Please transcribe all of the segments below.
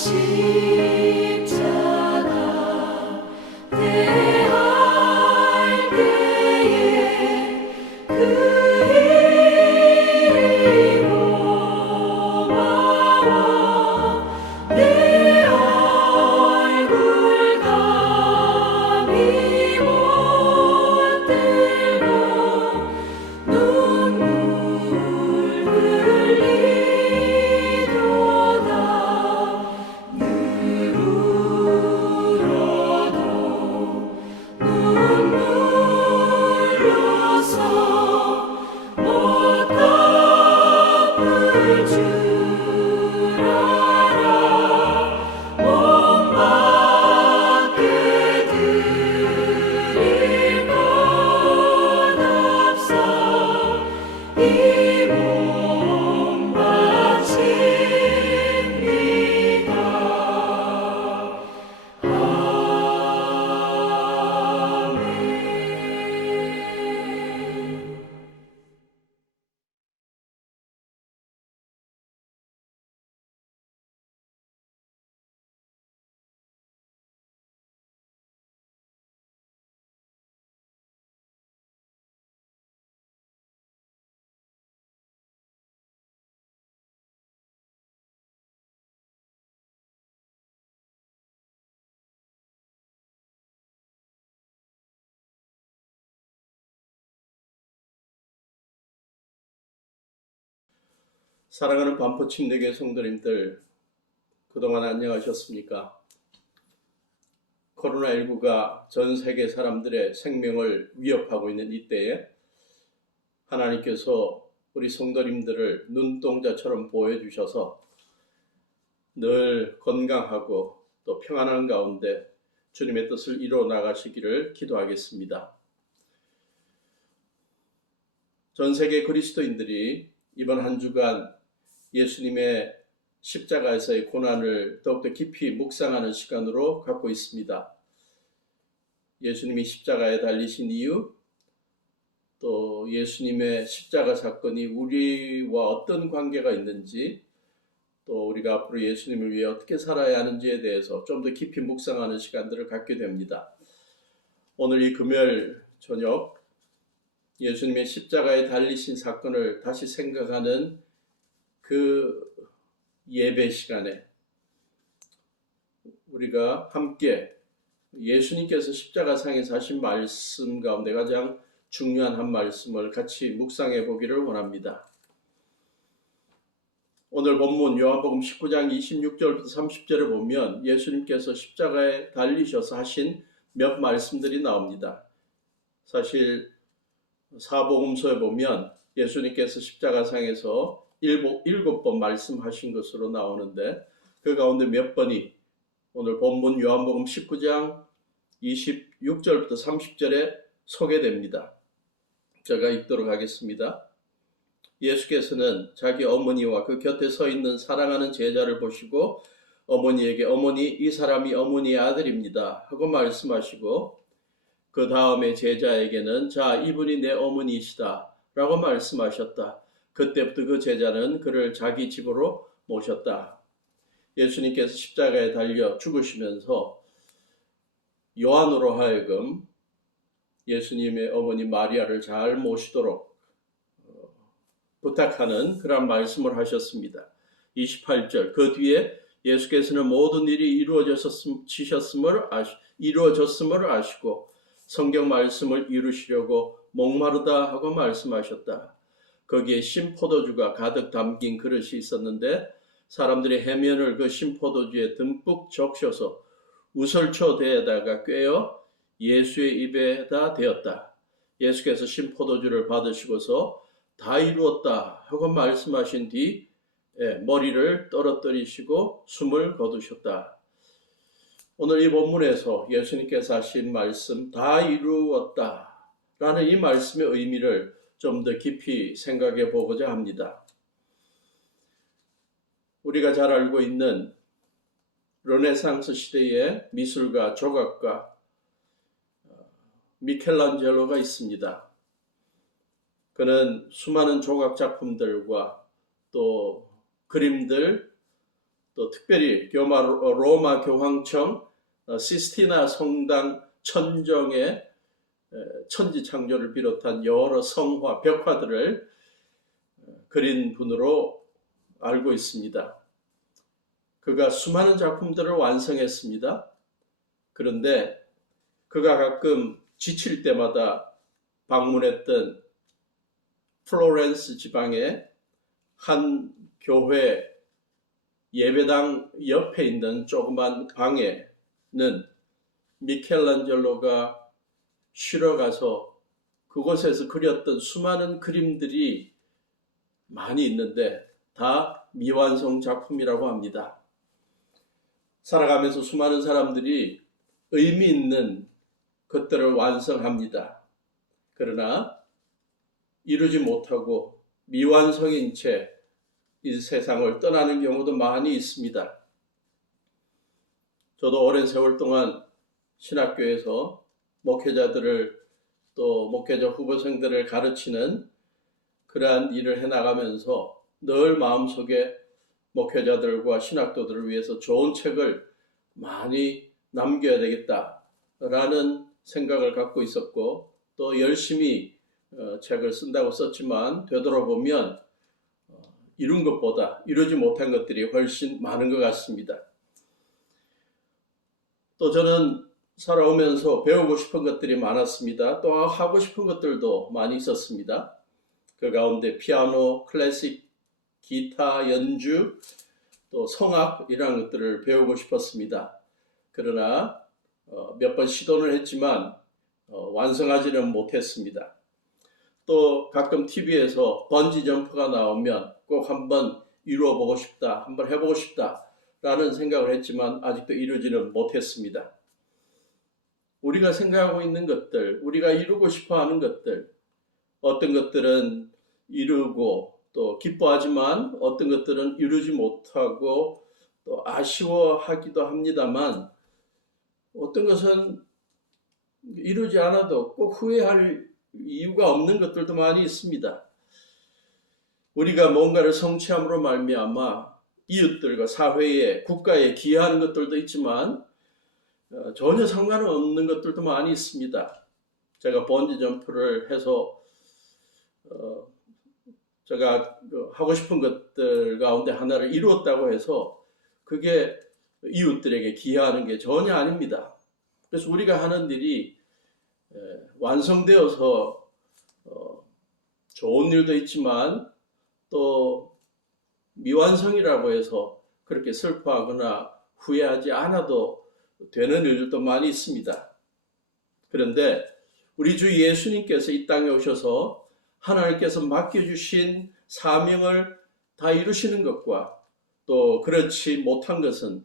십자가 대할 때에 그 일이 고마워 내 얼굴 감히 못 들고 눈물 흘리도다 늘 울어도 눈물로서 못 갚을 줄 알아 몸 밖에 드릴 것 없어 이 몸 바칩니다. 아멘. 사랑하는 반포 침례교회 성도님들, 그동안 안녕하셨습니까? 코로나19가 전 세계 사람들의 생명을 위협하고 있는 이때에 하나님께서 우리 성도님들을 눈동자처럼 보호해주셔서 늘 건강하고 또 평안한 가운데 주님의 뜻을 이루어 나가시기를 기도하겠습니다. 전 세계 그리스도인들이 이번 한 주간 예수님의 십자가에서의 고난을 더욱더 깊이 묵상하는 시간으로 갖고 있습니다. 예수님이 십자가에 달리신 이유, 또 예수님의 십자가 사건이 우리와 어떤 관계가 있는지, 또 우리가 앞으로 예수님을 위해 어떻게 살아야 하는지에 대해서 좀 더 깊이 묵상하는 시간들을 갖게 됩니다. 오늘 이 금요일 저녁 예수님의 십자가에 달리신 사건을 다시 생각하는 그 예배 시간에 우리가 함께 예수님께서 십자가상에서 하신 말씀 가운데 가장 중요한 한 말씀을 같이 묵상해 보기를 원합니다. 오늘 본문 요한복음 19장 26절부터 30절에 보면 예수님께서 십자가에 달리셔서 하신 몇 말씀들이 나옵니다. 사실 사복음서에 보면 예수님께서 십자가상에서 일곱 번 말씀하신 것으로 나오는데 그 가운데 몇 번이 오늘 본문 요한복음 19장 26절부터 30절에 소개됩니다. 제가 읽도록 하겠습니다. 예수께서는 자기 어머니와 그 곁에 서 있는 사랑하는 제자를 보시고 어머니에게 어머니, 이 사람이 어머니의 아들입니다 하고 말씀하시고 그 다음에 제자에게는 자, 이분이 내 어머니이시다 라고 말씀하셨다. 그때부터 그 제자는 그를 자기 집으로 모셨다. 예수님께서 십자가에 달려 죽으시면서 요한으로 하여금 예수님의 어머니 마리아를 잘 모시도록 부탁하는 그런 말씀을 하셨습니다. 28절, 그 뒤에 예수께서는 모든 일이 이루어졌음을 아시고 성경 말씀을 이루시려고 목마르다 하고 말씀하셨다. 거기에 신포도주가 가득 담긴 그릇이 있었는데 사람들이 해면을 그 신포도주에 듬뿍 적셔서 우설초대에다가 꿰어 예수의 입에다 대었다. 예수께서 신포도주를 받으시고서 다 이루었다 하고 말씀하신 뒤 머리를 떨어뜨리시고 숨을 거두셨다. 오늘 이 본문에서 예수님께서 하신 말씀 다 이루었다 라는 이 말씀의 의미를 좀 더 깊이 생각해 보고자 합니다. 우리가 잘 알고 있는 르네상스 시대의 미술가, 조각가 미켈란젤로가 있습니다. 그는 수많은 조각 작품들과 또 그림들, 또 특별히 로마 교황청 시스티나 성당 천정의 천지창조를 비롯한 여러 성화, 벽화들을 그린 분으로 알고 있습니다. 그가 수많은 작품들을 완성했습니다. 그런데 그가 가끔 지칠 때마다 방문했던 플로렌스 지방의 한 교회 예배당 옆에 있는 조그만 방에는 미켈란젤로가 쉬러 가서 그곳에서 그렸던 수많은 그림들이 많이 있는데 다 미완성 작품이라고 합니다. 살아가면서 수많은 사람들이 의미 있는 것들을 완성합니다. 그러나 이루지 못하고 미완성인 채 이 세상을 떠나는 경우도 많이 있습니다. 저도 오랜 세월 동안 신학교에서 목회자들을 또 목회자 후보생들을 가르치는 그러한 일을 해나가면서 늘 마음속에 목회자들과 신학도들을 위해서 좋은 책을 많이 남겨야 되겠다라는 생각을 갖고 있었고 또 열심히 책을 쓴다고 썼지만 되돌아보면 이룬 것보다 이루지 못한 것들이 훨씬 많은 것 같습니다. 또 저는 살아오면서 배우고 싶은 것들이 많았습니다. 또 하고 싶은 것들도 많이 있었습니다. 그 가운데 피아노, 클래식, 기타 연주, 또 성악 이런 것들을 배우고 싶었습니다. 그러나 몇 번 시도는 했지만 완성하지는 못했습니다. 또 가끔 TV에서 번지 점프가 나오면 꼭 한번 이루어보고 싶다, 한번 해보고 싶다라는 생각을 했지만 아직도 이루지는 못했습니다. 우리가 생각하고 있는 것들, 우리가 이루고 싶어하는 것들, 어떤 것들은 이루고 또 기뻐하지만 어떤 것들은 이루지 못하고 또 아쉬워하기도 합니다만 어떤 것은 이루지 않아도 꼭 후회할 이유가 없는 것들도 많이 있습니다. 우리가 뭔가를 성취함으로 말미암아 이웃들과 사회에 국가에 기여하는 것들도 있지만 전혀 상관없는 것들도 많이 있습니다. 제가 번지 점프를 해서 제가 하고 싶은 것들 가운데 하나를 이루었다고 해서 그게 이웃들에게 기여하는 게 전혀 아닙니다. 그래서 우리가 하는 일이 완성되어서 좋은 일도 있지만 또 미완성이라고 해서 그렇게 슬퍼하거나 후회하지 않아도 되는 일들도 많이 있습니다. 그런데 우리 주 예수님께서 이 땅에 오셔서 하나님께서 맡겨주신 사명을 다 이루시는 것과 또 그렇지 못한 것은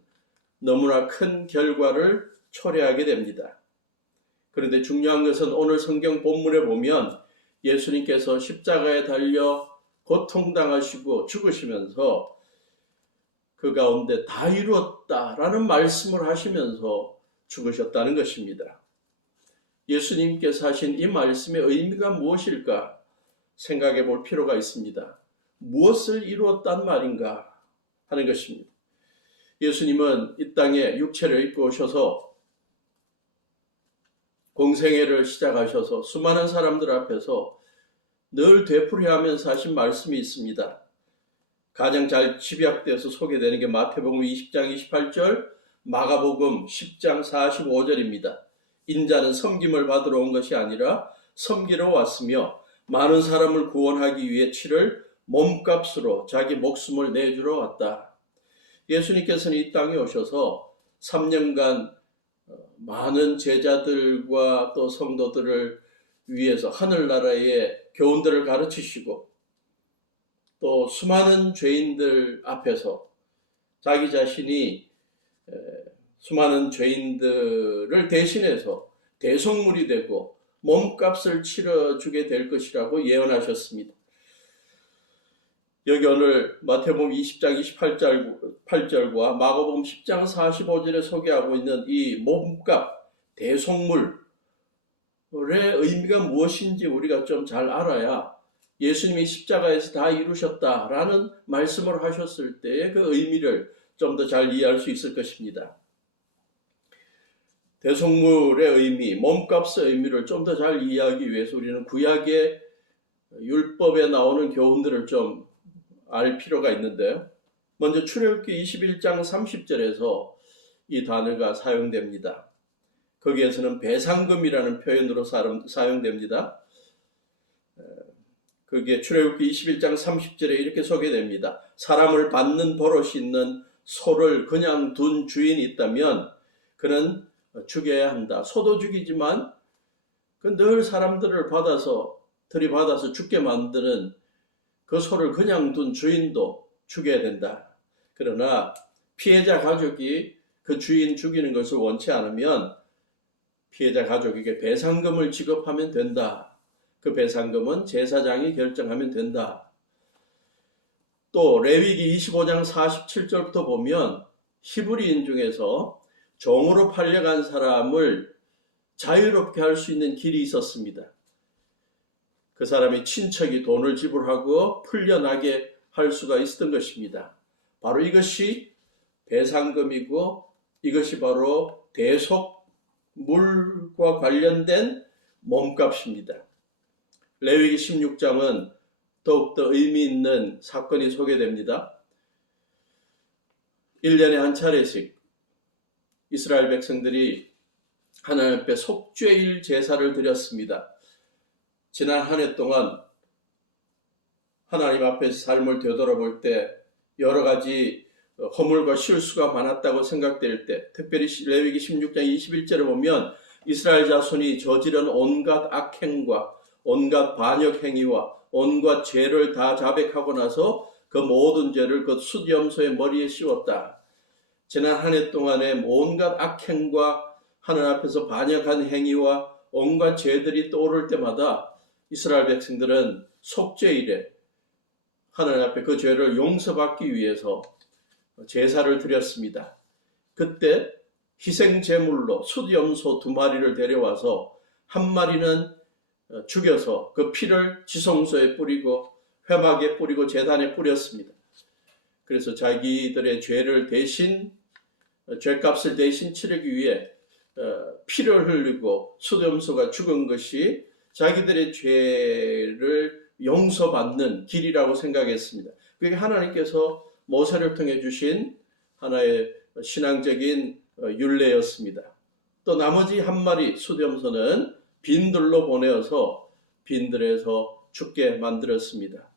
너무나 큰 결과를 초래하게 됩니다. 그런데 중요한 것은 오늘 성경 본문에 보면 예수님께서 십자가에 달려 고통당하시고 죽으시면서 그 가운데 다 이루었다라는 말씀을 하시면서 죽으셨다는 것입니다. 예수님께서 하신 이 말씀의 의미가 무엇일까 생각해 볼 필요가 있습니다. 무엇을 이루었단 말인가 하는 것입니다. 예수님은 이 땅에 육체를 입고 오셔서 공생애를 시작하셔서 수많은 사람들 앞에서 늘 되풀이하면서 하신 말씀이 있습니다. 가장 잘 집약되어서 소개되는 게 마태복음 20장 28절, 마가복음 10장 45절입니다. 인자는 섬김을 받으러 온 것이 아니라 섬기러 왔으며 많은 사람을 구원하기 위해 치를 몸값으로 자기 목숨을 내주러 왔다. 예수님께서는 이 땅에 오셔서 3년간 많은 제자들과 또 성도들을 위해서 하늘나라의 교훈들을 가르치시고 또 수많은 죄인들 앞에서 자기 자신이 수많은 죄인들을 대신해서 대속물이 되고 몸값을 치러주게 될 것이라고 예언하셨습니다. 여기 오늘 마태복음 20장 28절과 마가복음 10장 45절에 소개하고 있는 이 몸값, 대속물의 의미가 무엇인지 우리가 좀 잘 알아야 예수님이 십자가에서 다 이루셨다라는 말씀을 하셨을 때의 그 의미를 좀 더 잘 이해할 수 있을 것입니다. 대속물의 의미, 몸값의 의미를 좀 더 잘 이해하기 위해서 우리는 구약의 율법에 나오는 교훈들을 좀 알 필요가 있는데요. 먼저 출애굽기 21장 30절에서 이 단어가 사용됩니다. 거기에서는 배상금이라는 표현으로 사용됩니다. 그게 출애굽기 21장 30절에 이렇게 소개됩니다. 사람을 받는 버릇이 있는 소를 그냥 둔 주인이 있다면 그는 죽여야 한다. 소도 죽이지만 늘 사람들을 들이받아서 죽게 만드는 그 소를 그냥 둔 주인도 죽여야 된다. 그러나 피해자 가족이 그 주인 죽이는 것을 원치 않으면 피해자 가족에게 배상금을 지급하면 된다. 그 배상금은 제사장이 결정하면 된다. 또 레위기 25장 47절부터 보면 히브리인 중에서 종으로 팔려간 사람을 자유롭게 할 수 있는 길이 있었습니다. 그 사람이 친척이 돈을 지불하고 풀려나게 할 수가 있었던 것입니다. 바로 이것이 배상금이고 이것이 바로 대속물과 관련된 몸값입니다. 레위기 16장은 더욱더 의미 있는 사건이 소개됩니다. 1년에 한 차례씩 이스라엘 백성들이 하나님 앞에 속죄일 제사를 드렸습니다. 지난 한 해 동안 하나님 앞에서 삶을 되돌아볼 때 여러 가지 허물과 실수가 많았다고 생각될 때, 특별히 레위기 16장 21절을 보면 이스라엘 자손이 저지른 온갖 악행과 온갖 반역 행위와 온갖 죄를 다 자백하고 나서 그 모든 죄를 그 숫염소의 머리에 씌웠다. 지난 한 해 동안의 온갖 악행과 하나님 앞에서 반역한 행위와 온갖 죄들이 떠오를 때마다 이스라엘 백성들은 속죄일에 하나님 앞에 그 죄를 용서받기 위해서 제사를 드렸습니다. 그때 희생제물로 숫염소 2마리를 데려와서 한 마리는 죽여서 그 피를 지성소에 뿌리고 회막에 뿌리고 제단에 뿌렸습니다. 그래서 자기들의 죄를 대신 죄값을 대신 치르기 위해 피를 흘리고 숫염소가 죽은 것이 자기들의 죄를 용서받는 길이라고 생각했습니다. 그게 하나님께서 모세를 통해 주신 하나의 신앙적인 율례였습니다. 또 나머지 한 마리 숫염소는 빈들로 보내어서 빈들에서 죽게 만들었습니다.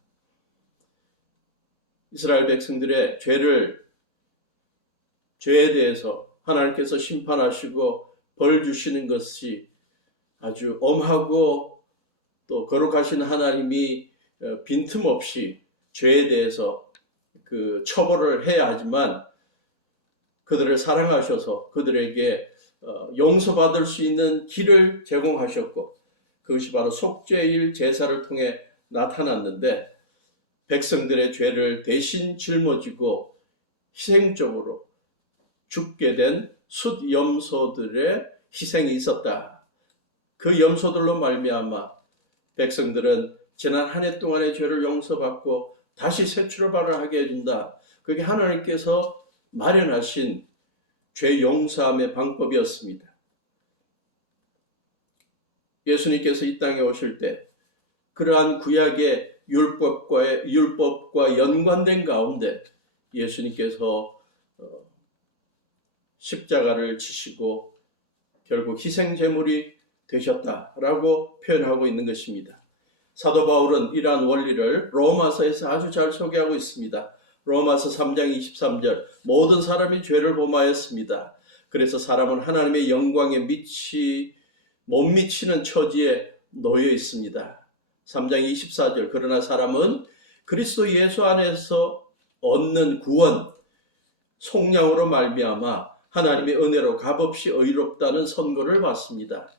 이스라엘 백성들의 죄에 대해서 하나님께서 심판하시고 벌 주시는 것이 아주 엄하고 또 거룩하신 하나님이 빈틈없이 죄에 대해서 그 처벌을 해야 하지만 그들을 사랑하셔서 그들에게 용서받을 수 있는 길을 제공하셨고 그것이 바로 속죄일 제사를 통해 나타났는데 백성들의 죄를 대신 짊어지고 희생적으로 죽게 된 숫염소들의 희생이 있었다. 그 염소들로 말미암아 백성들은 지난 한 해 동안의 죄를 용서받고 다시 새 출발을 하게 해준다. 그게 하나님께서 마련하신 죄 용서함의 방법이었습니다. 예수님께서 이 땅에 오실 때 그러한 구약의 율법과 연관된 가운데 예수님께서 십자가를 지시고 결국 희생제물이 되셨다라고 표현하고 있는 것입니다. 사도 바울은 이러한 원리를 로마서에서 아주 잘 소개하고 있습니다. 로마서 3장 23절 모든 사람이 죄를 범하였습니다. 그래서 사람은 하나님의 영광에 못 미치는 처지에 놓여 있습니다. 3장 24절 그러나 사람은 그리스도 예수 안에서 얻는 구원 속량으로 말미암아 하나님의 은혜로 값없이 의롭다는 선고를 받습니다.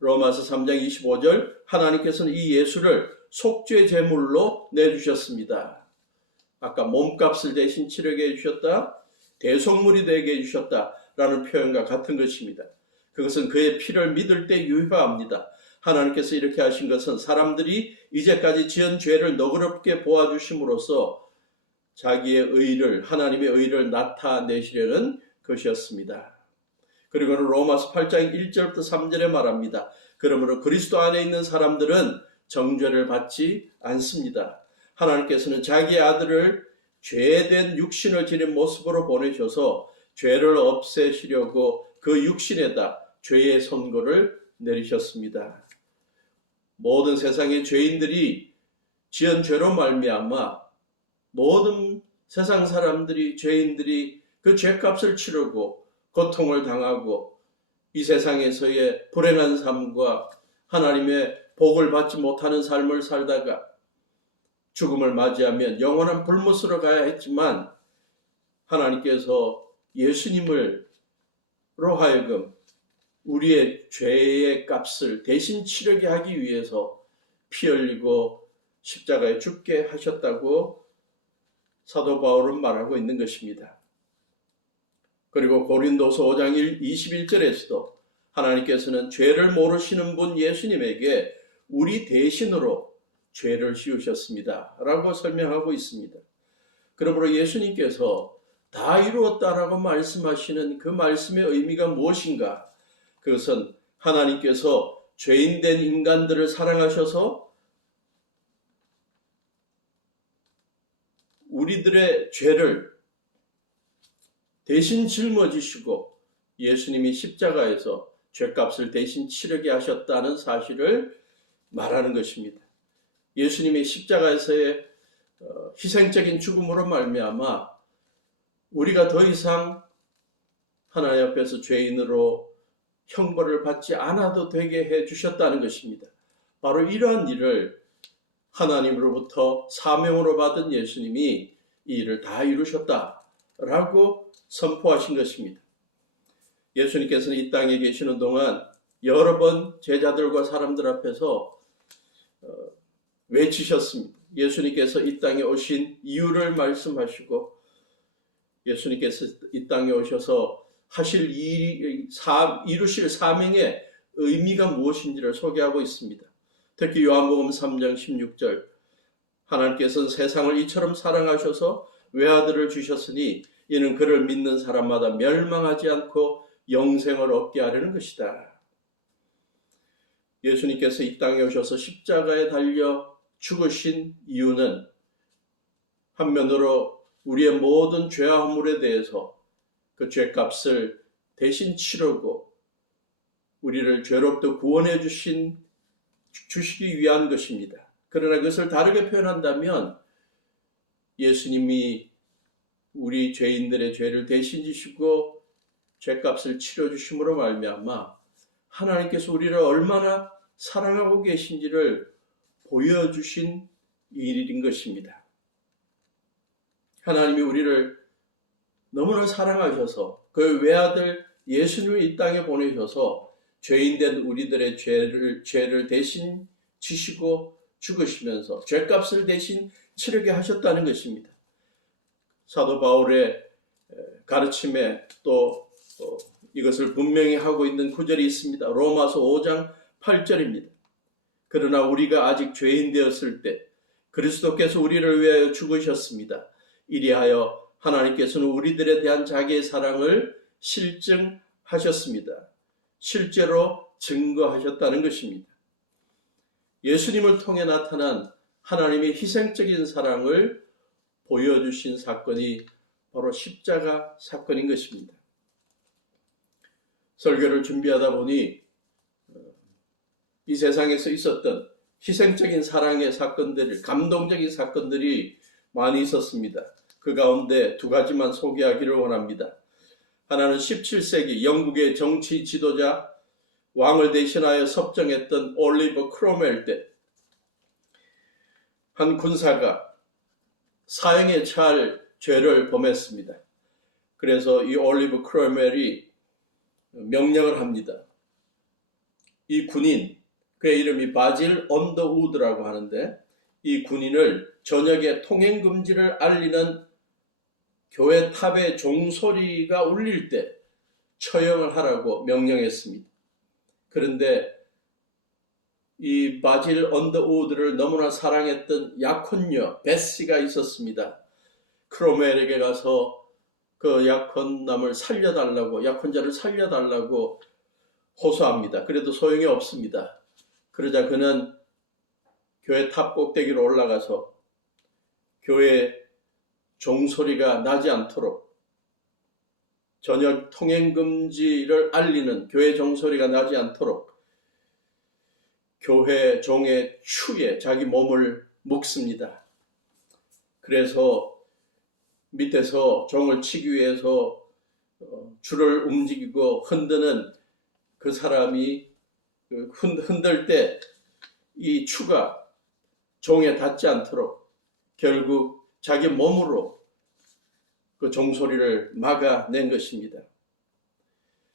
로마서 3장 25절 하나님께서는 이 예수를 속죄 제물로 내주셨습니다. 아까 몸값을 대신 치르게 해주셨다. 대속물이 되게 해주셨다라는 표현과 같은 것입니다. 그것은 그의 피를 믿을 때 유효합니다. 하나님께서 이렇게 하신 것은 사람들이 이제까지 지은 죄를 너그럽게 보아주심으로써 자기의 의를, 하나님의 의를 나타내시려는 것이었습니다. 그리고는 로마서 8장 1절부터 3절에 말합니다. 그러므로 그리스도 안에 있는 사람들은 정죄를 받지 않습니다. 하나님께서는 자기의 아들을 죄된 육신을 지닌 모습으로 보내셔서 죄를 없애시려고 그 육신에다 죄의 선고를 내리셨습니다. 모든 세상의 죄인들이 지은 죄로 말미암아 모든 세상 사람들이, 죄인들이 그 죄값을 치르고 고통을 당하고 이 세상에서의 불행한 삶과 하나님의 복을 받지 못하는 삶을 살다가 죽음을 맞이하면 영원한 불못으로 가야 했지만, 하나님께서 예수님으로 하여금 우리의 죄의 값을 대신 치르게 하기 위해서 피 흘리고 십자가에 죽게 하셨다고 사도 바울은 말하고 있는 것입니다. 그리고 고린도서 5장 21절에서도 하나님께서는 죄를 모르시는 분 예수님에게 우리 대신으로 죄를 씌우셨습니다 라고 설명하고 있습니다. 그러므로 예수님께서 다 이루었다라고 말씀하시는 그 말씀의 의미가 무엇인가? 그것은 하나님께서 죄인된 인간들을 사랑하셔서 우리들의 죄를 대신 짊어지시고 예수님이 십자가에서 죄값을 대신 치르게 하셨다는 사실을 말하는 것입니다. 예수님이 십자가에서의 희생적인 죽음으로 말미암아 우리가 더 이상 하나님 앞에서 죄인으로 형벌을 받지 않아도 되게 해주셨다는 것입니다. 바로 이러한 일을 하나님으로부터 사명으로 받은 예수님이 이 일을 다 이루셨다라고 선포하신 것입니다. 예수님께서는 이 땅에 계시는 동안 여러 번 제자들과 사람들 앞에서 외치셨습니다. 예수님께서 이 땅에 오신 이유를 말씀하시고, 예수님께서 이 땅에 오셔서 이루실 사명의 의미가 무엇인지를 소개하고 있습니다. 특히 요한복음 3장 16절, 하나님께서는 세상을 이처럼 사랑하셔서 외아들을 주셨으니 이는 그를 믿는 사람마다 멸망하지 않고 영생을 얻게 하려는 것이다. 예수님께서 이 땅에 오셔서 십자가에 달려 죽으신 이유는 한면으로 우리의 모든 죄와 허물에 대해서 그 죄값을 대신 치르고 우리를 죄로부터 구원해 주시기 위한 것입니다. 그러나 그것을 다르게 표현한다면 예수님이 우리 죄인들의 죄를 대신 지시고 죄값을 치러주심으로 말미암아 하나님께서 우리를 얼마나 사랑하고 계신지를 보여주신 일인 것입니다. 하나님이 우리를 너무나 사랑하셔서 그 외아들 예수님을 이 땅에 보내셔서 죄인된 우리들의 죄를 대신 지시고 죽으시면서 죄값을 대신 치르게 하셨다는 것입니다. 사도 바울의 가르침에 또 이것을 분명히 하고 있는 구절이 있습니다. 로마서 5장 8절입니다. 그러나 우리가 아직 죄인 되었을 때 그리스도께서 우리를 위하여 죽으셨습니다. 이리하여 하나님께서는 우리들에 대한 자기의 사랑을 실증하셨습니다. 실제로 증거하셨다는 것입니다. 예수님을 통해 나타난 하나님의 희생적인 사랑을 보여주신 사건이 바로 십자가 사건인 것입니다. 설교를 준비하다 보니 이 세상에서 있었던 희생적인 사랑의 사건들, 감동적인 사건들이 많이 있었습니다. 그 가운데 두 가지만 소개하기를 원합니다. 하나는 17세기 영국의 정치 지도자, 왕을 대신하여 섭정했던 올리버 크롬웰 때 한 군사가 사형에 처할 죄를 범했습니다. 그래서 이 올리버 크롬웰이 명령을 합니다. 이 군인, 그의 이름이 바질 언더우드라고 하는데, 이 군인을 저녁에 통행금지를 알리는 교회 탑의 종소리가 울릴 때 처형을 하라고 명령했습니다. 그런데 이 바질 언더우드를 너무나 사랑했던 약혼녀 베시가 있었습니다. 크로멜에게 가서 그 약혼남을 살려달라고, 약혼자를 살려달라고 호소합니다. 그래도 소용이 없습니다. 그러자 그는 교회 탑 꼭대기로 올라가서 교회 종소리가 나지 않도록, 저녁 통행금지를 알리는 교회 종소리가 나지 않도록 교회 종의 추에 자기 몸을 묶습니다. 그래서 밑에서 종을 치기 위해서 줄을 움직이고 흔드는 그 사람이 흔들 때 이 추가 종에 닿지 않도록 결국 자기 몸으로 그 종소리를 막아낸 것입니다.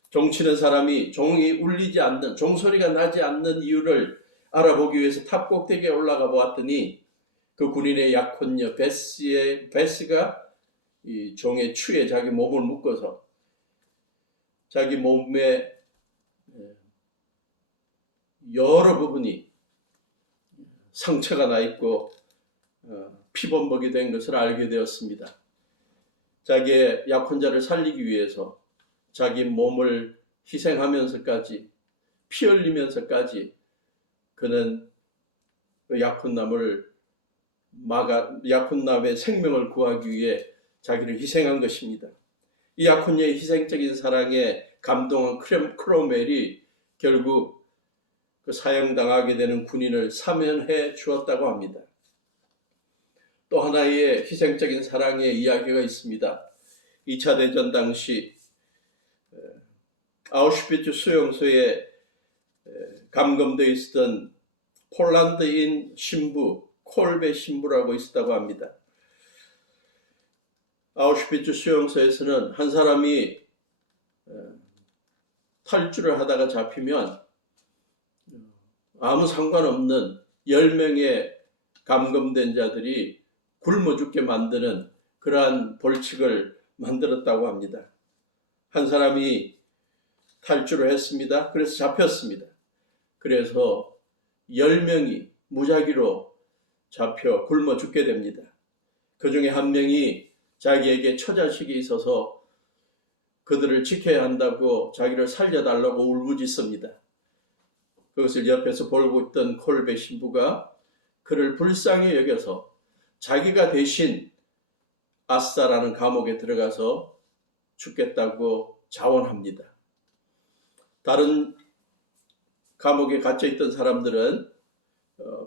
종치는 사람이 종이 울리지 않는, 종소리가 나지 않는 이유를 알아보기 위해서 탑 꼭대기에 올라가 보았더니 그 군인의 약혼녀 베스가 이 종의 추에 자기 몸을 묶어서 자기 몸에 여러 부분이 상처가 나 있고 피범벅이 된 것을 알게 되었습니다. 자기의 약혼자를 살리기 위해서 자기 몸을 희생하면서까지, 피 흘리면서까지 그는 약혼남의 생명을 구하기 위해 자기를 희생한 것입니다. 이 약혼녀의 희생적인 사랑에 감동한 크로멜이 결국 그 사형당하게 되는 군인을 사면해 주었다고 합니다. 또 하나의 희생적인 사랑의 이야기가 있습니다. 2차 대전 당시 아우슈비츠 수용소에 감금되어 있었던 폴란드인 신부, 콜베 신부라고 있었다고 합니다. 아우슈비츠 수용소에서는 한 사람이 탈주를 하다가 잡히면 아무 상관없는 10명의 감금된 자들이 굶어 죽게 만드는 그러한 벌칙을 만들었다고 합니다. 한 사람이 탈주를 했습니다. 그래서 잡혔습니다. 그래서 10명이 무작위로 잡혀 굶어 죽게 됩니다. 그 중에 한 명이 자기에게 처자식이 있어서 그들을 지켜야 한다고 자기를 살려달라고 울부짖습니다. 그것을 옆에서 보고 있던 콜베 신부가 그를 불쌍히 여겨서 자기가 대신 아싸라는 감옥에 들어가서 죽겠다고 자원합니다. 다른 감옥에 갇혀있던 사람들은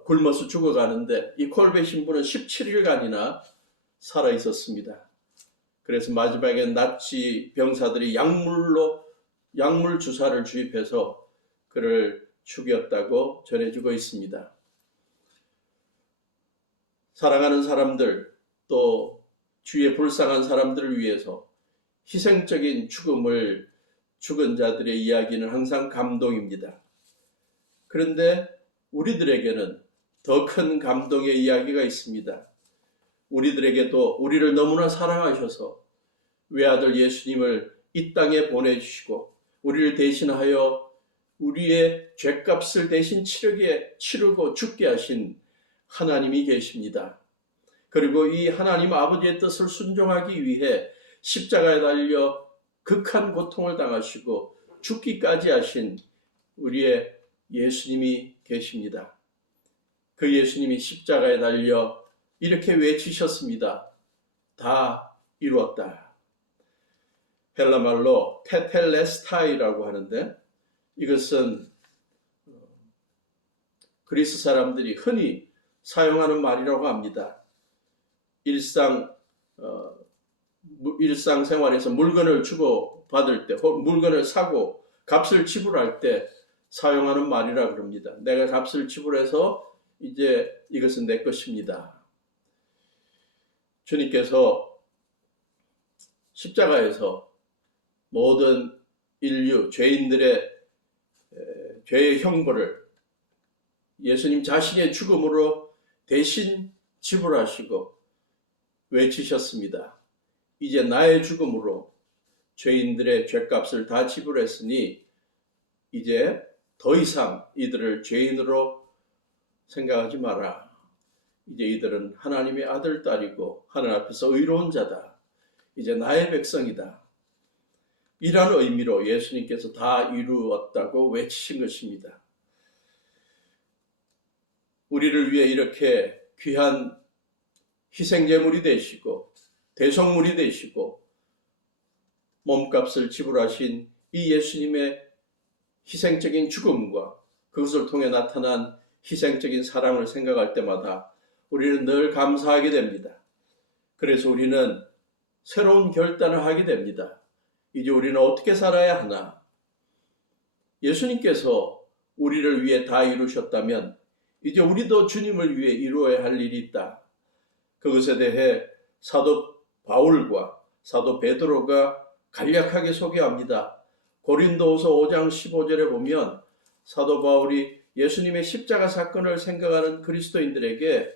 굶어서 죽어가는데 이 콜베 신부는 17일간이나 살아 있었습니다. 그래서 마지막에 나치 병사들이 약물 주사를 주입해서 그를 죽였다고 전해지고 있습니다. 사랑하는 사람들, 또 주위에 불쌍한 사람들을 위해서 희생적인 죽음을 죽은 자들의 이야기는 항상 감동입니다. 그런데 우리들에게는 더 큰 감동의 이야기가 있습니다. 우리들에게도 우리를 너무나 사랑하셔서 외아들 예수님을 이 땅에 보내주시고 우리를 대신하여 우리의 죗값을 대신 치르고 죽게 하신 하나님이 계십니다. 그리고 이 하나님 아버지의 뜻을 순종하기 위해 십자가에 달려 극한 고통을 당하시고 죽기까지 하신 우리의 예수님이 계십니다. 그 예수님이 십자가에 달려 이렇게 외치셨습니다. 다 이루었다. 헬라말로 테텔레스타이라고 하는데 이것은 그리스 사람들이 흔히 사용하는 말이라고 합니다. 일상생활에서 물건을 주고받을 때, 물건을 사고 값을 지불할 때 사용하는 말이라 그럽니다. 내가 값을 지불해서 이제 이것은 내 것입니다. 주님께서 십자가에서 모든 인류, 죄인들의 죄의 형벌을 예수님 자신의 죽음으로 대신 지불하시고 외치셨습니다. 이제 나의 죽음으로 죄인들의 죄값을 다 지불했으니 이제 더 이상 이들을 죄인으로 생각하지 마라. 이제 이들은 하나님의 아들, 딸이고 하나님 앞에서 의로운 자다. 이제 나의 백성이다. 이라는 의미로 예수님께서 다 이루었다고 외치신 것입니다. 우리를 위해 이렇게 귀한 희생제물이 되시고 대속물이 되시고 몸값을 지불하신 이 예수님의 희생적인 죽음과 그것을 통해 나타난 희생적인 사랑을 생각할 때마다 우리는 늘 감사하게 됩니다. 그래서 우리는 새로운 결단을 하게 됩니다. 이제 우리는 어떻게 살아야 하나? 예수님께서 우리를 위해 다 이루셨다면 이제 우리도 주님을 위해 이루어야 할 일이 있다. 그것에 대해 사도 바울과 사도 베드로가 간략하게 소개합니다. 고린도후서 5장 15절에 보면 사도 바울이 예수님의 십자가 사건을 생각하는 그리스도인들에게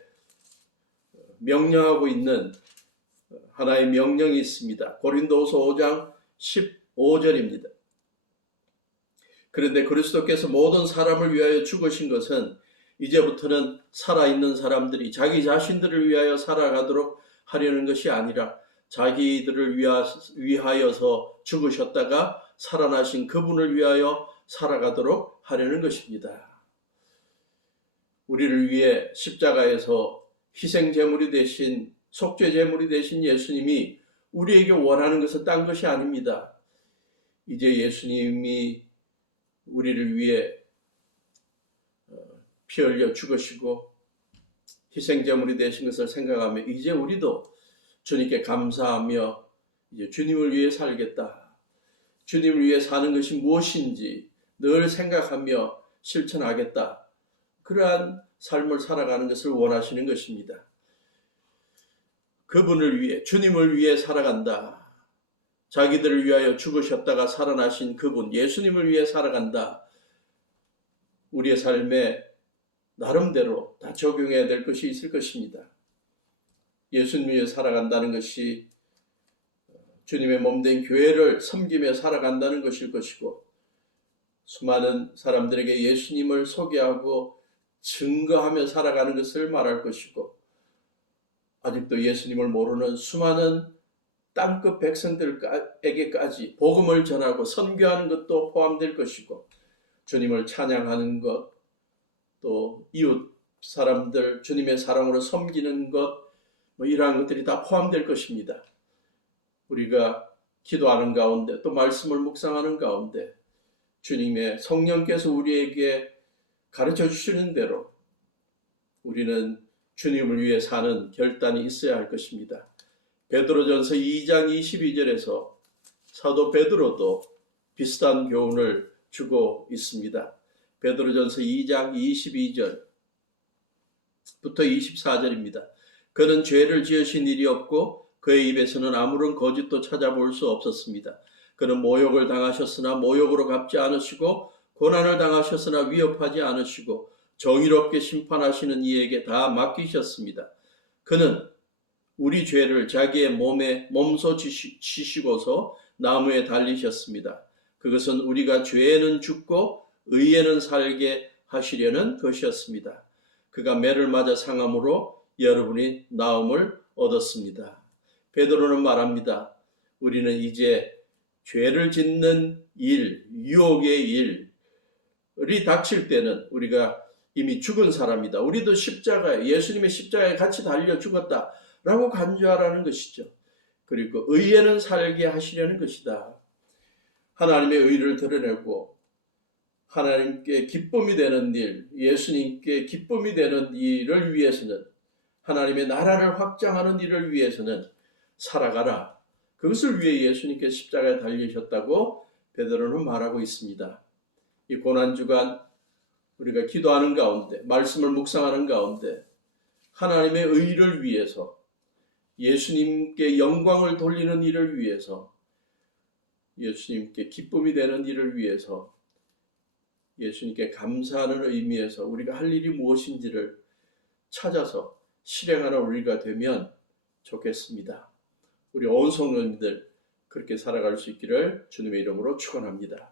명령하고 있는 하나의 명령이 있습니다. 고린도후서 5장 15절입니다. 그런데 그리스도께서 모든 사람을 위하여 죽으신 것은 이제부터는 살아있는 사람들이 자기 자신들을 위하여 살아가도록 하려는 것이 아니라 자기들을 위하여서 죽으셨다가 살아나신 그분을 위하여 살아가도록 하려는 것입니다. 우리를 위해 십자가에서 희생제물이 되신 속죄제물이 되신 예수님이 우리에게 원하는 것은 딴 것이 아닙니다. 이제 예수님이 우리를 위해 피 흘려 죽으시고 희생제물이 되신 것을 생각하며 이제 우리도 주님께 감사하며 이제 주님을 위해 살겠다. 주님을 위해 사는 것이 무엇인지 늘 생각하며 실천하겠다. 그러한 삶을 살아가는 것을 원하시는 것입니다. 그분을 위해, 주님을 위해 살아간다. 자기들을 위하여 죽으셨다가 살아나신 그분, 예수님을 위해 살아간다. 우리의 삶에 나름대로 다 적용해야 될 것이 있을 것입니다. 예수님 위해 살아간다는 것이 주님의 몸된 교회를 섬기며 살아간다는 것일 것이고, 수많은 사람들에게 예수님을 소개하고 증거하며 살아가는 것을 말할 것이고, 아직도 예수님을 모르는 수많은 땅끝 백성들에게까지 복음을 전하고 선교하는 것도 포함될 것이고, 주님을 찬양하는 것, 또 이웃 사람들 주님의 사랑으로 섬기는 것, 이러한 것들이 다 포함될 것입니다. 우리가 기도하는 가운데 또 말씀을 묵상하는 가운데 주님의 성령께서 우리에게 가르쳐 주시는 대로 우리는 주님을 위해 사는 결단이 있어야 할 것입니다. 베드로전서 2장 22절에서 사도 베드로도 비슷한 교훈을 주고 있습니다. 베드로전서 2장 22절부터 24절입니다. 그는 죄를 지으신 일이 없고 그의 입에서는 아무런 거짓도 찾아볼 수 없었습니다. 그는 모욕을 당하셨으나 모욕으로 갚지 않으시고 고난을 당하셨으나 위협하지 않으시고 정의롭게 심판하시는 이에게 다 맡기셨습니다. 그는 우리 죄를 자기의 몸에 몸소 지시고서 나무에 달리셨습니다. 그것은 우리가 죄에는 죽고 의에는 살게 하시려는 것이었습니다. 그가 매를 맞아 상함으로 여러분이 나음을 얻었습니다. 베드로는 말합니다. 우리는 이제 죄를 짓는 일, 유혹의 일이 닥칠 때는 우리가 이미 죽은 사람이다. 우리도 십자가에, 예수님의 십자가에 같이 달려 죽었다라고 간주하라는 것이죠. 그리고 의에는 살게 하시려는 것이다. 하나님의 의를 드러내고 하나님께 기쁨이 되는 일, 예수님께 기쁨이 되는 일을 위해서는, 하나님의 나라를 확장하는 일을 위해서는 살아가라. 그것을 위해 예수님께 십자가에 달리셨다고 베드로는 말하고 있습니다. 이 고난주간 우리가 기도하는 가운데, 말씀을 묵상하는 가운데 하나님의 의를 위해서, 예수님께 영광을 돌리는 일을 위해서, 예수님께 기쁨이 되는 일을 위해서, 예수님께 감사하는 의미에서 우리가 할 일이 무엇인지를 찾아서 실행하는 우리가 되면 좋겠습니다. 우리 온 성도님들 그렇게 살아갈 수 있기를 주님의 이름으로 축원합니다.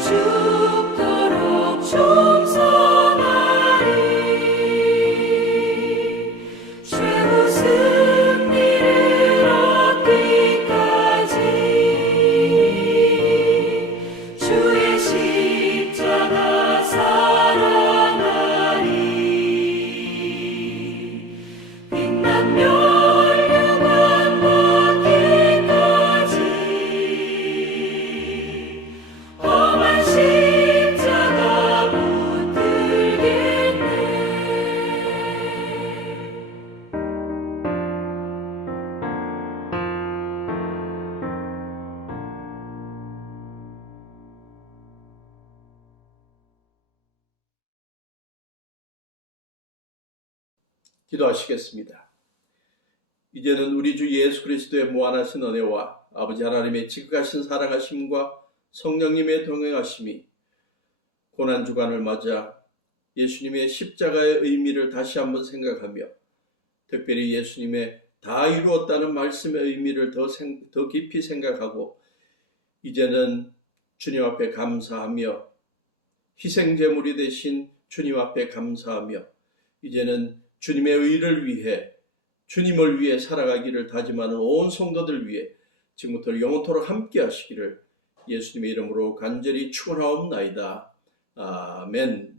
죽도록 충성하리. 최후 승리를 얻기까지 주의 십자가 사랑하리. 빛난 멸류관 받기까지 험한 십자가 붙들겠네. 기도하시겠습니다. 이제는 우리 주 예수 그리스도의 무한하신 은혜와 아버지 하나님의 지극하신 사랑하심과 성령님의 동행하심이 고난주간을 맞아 예수님의 십자가의 의미를 다시 한번 생각하며 특별히 예수님의 다 이루었다는 말씀의 의미를 더 깊이 생각하고 이제는 주님 앞에 감사하며 희생제물이 되신 주님 앞에 감사하며 이제는 주님의 의를 위해 주님을 위해 살아가기를 다짐하는 온 성도들 위해 지금부터 영원토록 함께 하시기를 예수님의 이름으로 간절히 축원하옵나이다. 아멘.